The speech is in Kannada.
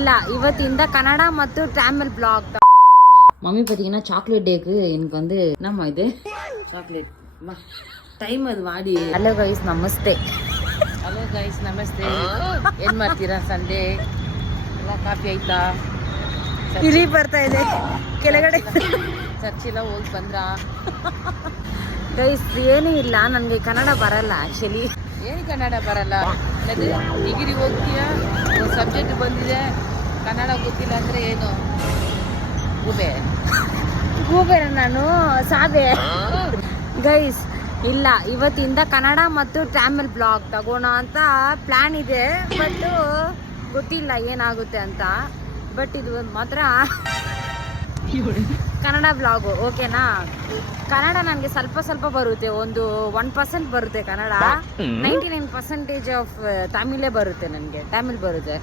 இல்ல இவத்திந்த கன்னடா ಮತ್ತು தமிழ் vlog தான். மம்மி பார்த்தீங்கன்னா சாக்லேட் டேக்கு எனக்கு வந்து என்னம்மா இது சாக்லேட் ಟೈಮ್ ಅದು ಮಾಡಿ. ಹಲೋ ಗೈಸ್ ನಮಸ್ತೆ. ಹಲೋ ಗೈಸ್ ನಮಸ್ತೆ. ಏನ್ ಮಾಡ್ತೀರಾ ಸಂಡೇ ಎಲ್ಲ ಕಾಫಿ ಆಯ್ತಾ? ಇಲಿ ಬರ್ತಾ ಇದೆ ಕೆಳಗಡೆ. ಚರ್ಚಿಲ್ಲ ಹೋಗಿ ಬಂದ್ರ? ಗೈಸ್ ಏನೂ ಇಲ್ಲ, ನನಗೆ ಕನ್ನಡ ಬರಲ್ಲ ಆಕ್ಚುಲಿ. ಏನು ಕನ್ನಡ ಬರಲ್ಲ? ಡಿಗ್ರಿ ಹೋಗ್ತೀಯಾ, ಸಬ್ಜೆಕ್ಟ್ ಬಂದಿದೆ, ಕನ್ನಡ ಗೊತ್ತಿಲ್ಲ ಅಂದ್ರೆ ಏನು ಗೂಬೆ? ಗೂಬೆನ ನಾನು ಸಾಬೆ. ಗೈಸ್ ಇಲ್ಲ, ಇವತ್ತಿಂದ ಕನ್ನಡ ಮತ್ತು ತಮಿಳ್ ಬ್ಲಾಗ್ ತಗೋಣ ಅಂತ ಪ್ಲಾನ್ ಇದೆ, ಬಟ್ ಗೊತ್ತಿಲ್ಲ ಏನಾಗುತ್ತೆ ಅಂತ. ಬಟ್ ಇದು ಮಾತ್ರ ಕನ್ನಡ ಬ್ಲಾಗು, ಓಕೆನಾ? ಕನ್ನಡ ನನಗೆ ಸ್ವಲ್ಪ ಸ್ವಲ್ಪ ಬರುತ್ತೆ, ಒಂದು 1% ಬರುತ್ತೆ ಕನ್ನಡ. 99% ಆಫ್ ತಮಿಳೇ ಬರುತ್ತೆ, ನನಗೆ ತಮಿಳ್ ಬರುತ್ತೆ.